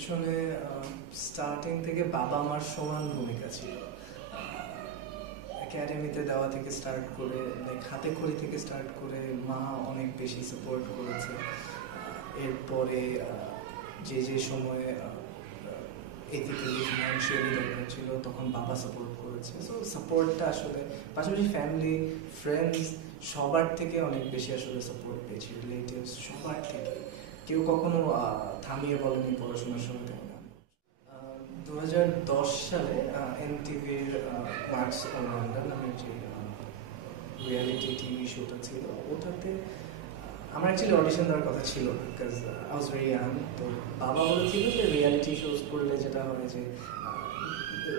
পেছনে স্টার্টিং থেকে বাবা মার সমান ভূমিকা ছিল। একাডেমিতে দেওয়া থেকে স্টার্ট করে লাইক হাতে খড়ি থেকে স্টার্ট করে মা অনেক বেশি সাপোর্ট করেছে। এরপরে যে যে সময়ে এথিক্যালি ফিনান্সিয়ালি দরকার ছিল, তখন বাবা সাপোর্ট করেছে। সো সাপোর্টটা আসলে, পাশাপাশি ফ্যামিলি ফ্রেন্ডস সবার থেকে অনেক বেশি আসলে সাপোর্ট পেয়েছি রিলেটিভস সবার থেকে। কেউ কখনো থামিয়ে বলেনি পড়াশোনার থেকে দু হাজার দশ সালে এন টিভির মার্কস অলরাউন্ডার নামের যে রিয়ালিটি টিভি শোটা ছিল, ওটাতে আমার অ্যাকচুয়ালি অডিশন দেওয়ার কথা ছিল because I was very young তো বাবা বলেছিল যে রিয়ালিটি শোজ করলে যেটা হয় যে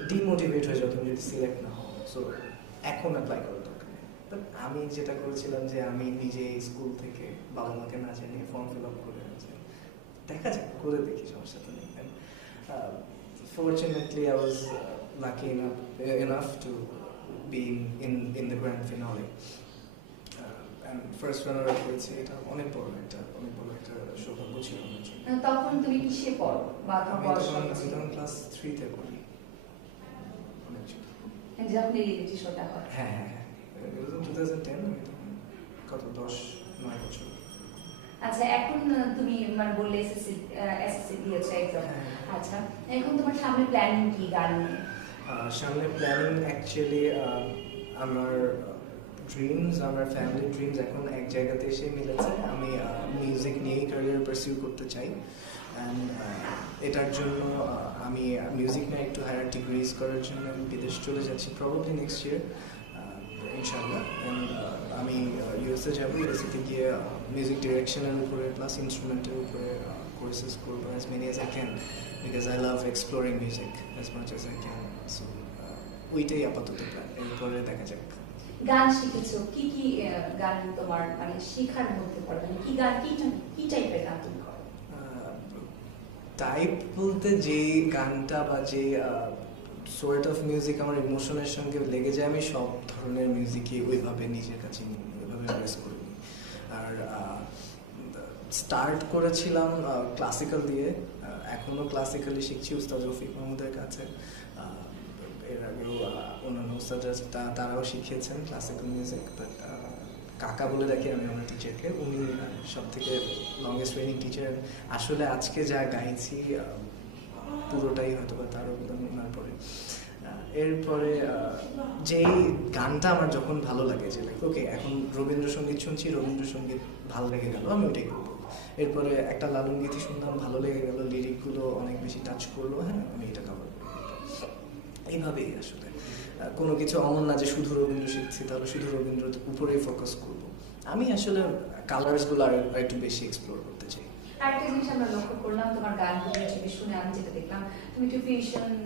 ডিমোটিভেট হয়ে যাও, তুমি যদি সিলেক্ট না হও। সো এখন অ্যাপ্লাই বাট আমি যেটা করেছিলাম যে আমি নিজে স্কুল থেকে বাবা মাকে না জানিয়ে ফর্ম ফিল আপ করে দেখা যাক করে দেখি সমস্যা তো নেই। Uh, lucky enough enough to be in in the grand finale. Uh, and first runner up হয়েছে এটা অনেক বড় একটা অনেক বড় একটা সৌভাগ্য ছিল আমার জন্য। তখন তুমি কিসে পড়ো? বা আমি তখন আমি তখন ক্লাস থ্রিতে পড়ি। অনেক ছোট। যখন এই রিয়েলিটি শোটা হয় হ্যাঁ হ্যাঁ। আমি তখন কত দশ নয় বছর আচ্ছা এখন তুমি মানে বললে এসএসসি এসএসসি দিয়েছ এক্সাম হ্যাঁ। আচ্ছা এখন তোমার সামনে প্ল্যানিং কি গান নিয়ে? সামনে প্ল্যানিং অ্যাকচুয়ালি আমার ড্রিমস আমার ফ্যামিলি ড্রিমস এখন এক জায়গাতে এসে মিলেছে। আমি মিউজিক নিয়েই ক্যারিয়ার পারসিউ করতে চাই। অ্যান্ড এটার জন্য আমি মিউজিক নিয়ে একটু হায়ার ডিগ্রিজ করার জন্য আমি বিদেশ চলে যাচ্ছি প্রবাবলি নেক্সট ইয়ার ইনশাল্লাহ অ্যান্ড আমি ইউএসএ যাব ইউএসএতে গিয়ে মিউজিক ডিরেকশনের উপরে প্লাস ইনস্ট্রুমেন্টের উপরে কোর্সেস করব as many as I can because I love exploring music as much as I can so ওইটাই আপাতত প্ল্যান এরপরে দেখা যাক। গান শিখেছো। কি কি গান তোমার মানে শেখার মধ্যে পড়ে? মানে কি গান কি কি টাইপের গান তুমি করো? টাইপ বলতে যে গানটা বা যে সোর্ট অফ মিউজিক আমার ইমোশনের সঙ্গে লেগে যায় আমি সব ধরনের মিউজিকই ওইভাবে নিজের কাছে নিই, ওইভাবে প্রেস করি আর স্টার্ট করেছিলাম ক্লাসিক্যাল দিয়ে এখনও ক্লাসিক্যালি শিখছি উস্তাদ রফিক মাহমুদের কাছে। এর আগেও অন্যান্য উস্তাদরা তারাও শিখিয়েছেন ক্লাসিক্যাল মিউজিক বাট কাকা বলে রাখি আমি আমার টিচারকে উনি সব থেকে লংগেস্ট ট্রেনিং টিচার আসলে আজকে যা গাইছি পুরোটাই হয়তো বা তার অবদান ওনার পরে এরপরে যেই গানটা আমার যখন ভালো লাগে, যে লাইক ওকে এখন রবীন্দ্রসঙ্গীত শুনছি, রবীন্দ্রসঙ্গীত ভালো লেগে গেল, আমি ওটাই করব। এরপরে একটা লালন গীতি শুনলাম, ভালো লেগে গেল লিরিকগুলো অনেক বেশি টাচ করল হ্যাঁ আমি এটা কভার এইভাবেই আসলে। কোনো কিছু এমন না যে শুধু রবীন্দ্র শিখছি তাহলে শুধু রবীন্দ্রের উপরেই ফোকাস করব। আমি আসলে কালার্সগুলো আর একটু বেশি এক্সপ্লোর করতে চাই জিনিস আমরা লক্ষ্য করলাম তোমার শুনে আমি যেটা দেখলাম তুমি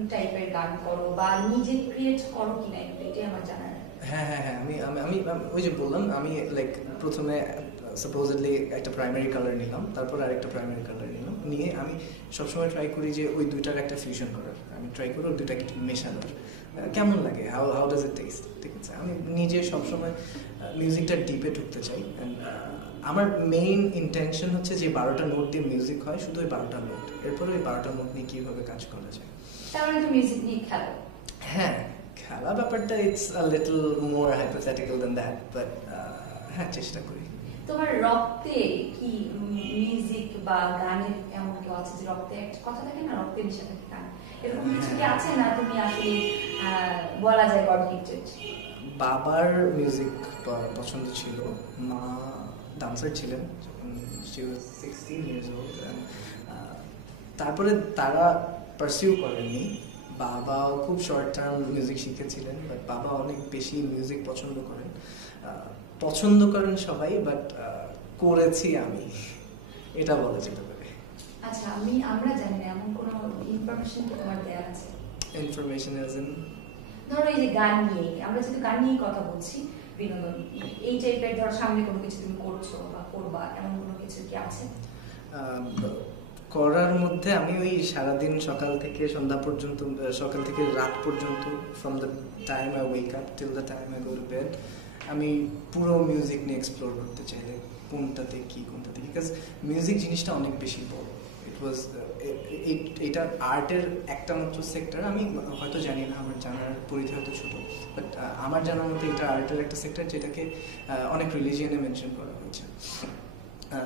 টাইপের গান করো বা নিজে ক্রিয়েট করো কিনা এটাই আমার জানার। হ্যাঁ হ্যাঁ হ্যাঁ আমি আমি ওই যে বললাম আমি লাইক প্রথমে সাপোজলি একটা প্রাইমারি কালার নিলাম তারপর আরেকটা প্রাইমারি কালার নিলাম নিয়ে আমি সবসময় ট্রাই করি যে ওই দুইটার একটা ফিউশন করার। আমি ট্রাই করি ওই দুইটাকে মেশানোর। কেমন লাগে? How how does it taste ঠিক আছে আমি নিজে সবসময় মিউজিকটা ডিপে ঢুকতে চাই আহ, আমার মেইন ইন্টেনশন হচ্ছে যে বারোটা নোট দিয়ে মিউজিক হয় শুধু ওই বারোটা নোট এরপরে ওই বারোটা নোট নিয়ে কীভাবে কাজ করা যায়? তার মানে মিউজিক নিয়ে খেলো? হ্যাঁ খেলা ব্যাপারটা it's a little more hypothetical then that but হ্যাঁ চেষ্টা করি। তোমার রক্তে কি মিউজিক বা গানের এমন কেউ আছে যে রক্তে একটা কথা থাকে না রক্তে মিশে থাকে গান? এরকম কিছু কি আছে না তুমি আসলে বলা যায় গড গিফটেড বাবার মিউজিক পছন্দ ছিল। মা ডান্সার ছিলেন যখন she was 16 years old তারপরে তারা পারসিউ করেননি বাবাও খুব শর্ট টার্ম মিউজিক শিখেছিলেন বাট বাবা অনেক বেশি মিউজিক পছন্দ করেন। পছন্দ করেন সবাই বাট করেছি আমি। এটা বলা যেতে পারে। আচ্ছা আমি আমরা জানি না এমন কোনো ইনফরমেশন কি তোমার দেওয়া আছে? ইনফরমেশন এজ ইন ধরো এই যে গান নিয়ে আমরা যেহেতু গান নিয়েই কথা বলছি বিনোদন, এই টাইপের ধরো সামনে কোনো কিছু তুমি করছ বা করবা, এমন কোনো কিছু কি আছে? করার মধ্যে আমি ওই সারাদিন সকাল থেকে সন্ধ্যা পর্যন্ত সকাল থেকে রাত পর্যন্ত from the time I wake up till the time I go bed আমি পুরো মিউজিক নিয়ে এক্সপ্লোর করতে চাই like কোনটাতে কি, কোনটাতে বিকজ মিউজিক জিনিসটা অনেক বেশি বড়। ওয়াজ এটা আর্টের একটা মাত্র সেক্টর আমি হয়তো জানি না, আমার জানার পরিধি হয়তো ছোট বাট আমার জানার মতে এটা আর্টের একটা সেক্টর যেটাকে অনেক রিলিজিয়নে মেনশন করা হয়েছে।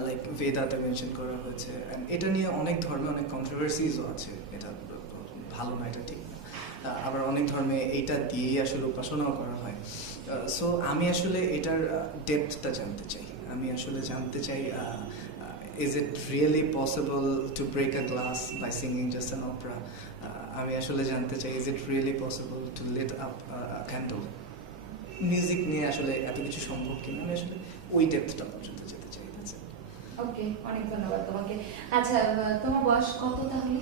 লাইক বেদাতে মেনশন করা হয়েছে এটা নিয়ে অনেক ধর্মে অনেক কন্ট্রোভার্সিজও আছে, এটা ভালো না, এটা ঠিক না। আবার অনেক ধর্মে এইটা দিয়েই আসলে উপাসনাও করা হয়। সো আমি আসলে এটার ডেপথটা জানতে চাই। আমি আসলে জানতে চাই is it really possible to break a glass by singing just an opera আমি আসলে জানতে চাই is it really possible to let up candle music নিয়ে আসলে এত কিছু সম্ভব কিনা? আমি আসলে ওই ডেপথটা পর্যন্ত যেতে চাই ওকে অনেক ধন্যবাদ তোমাকে। আচ্ছা তোমার বয়স কত তাহলে.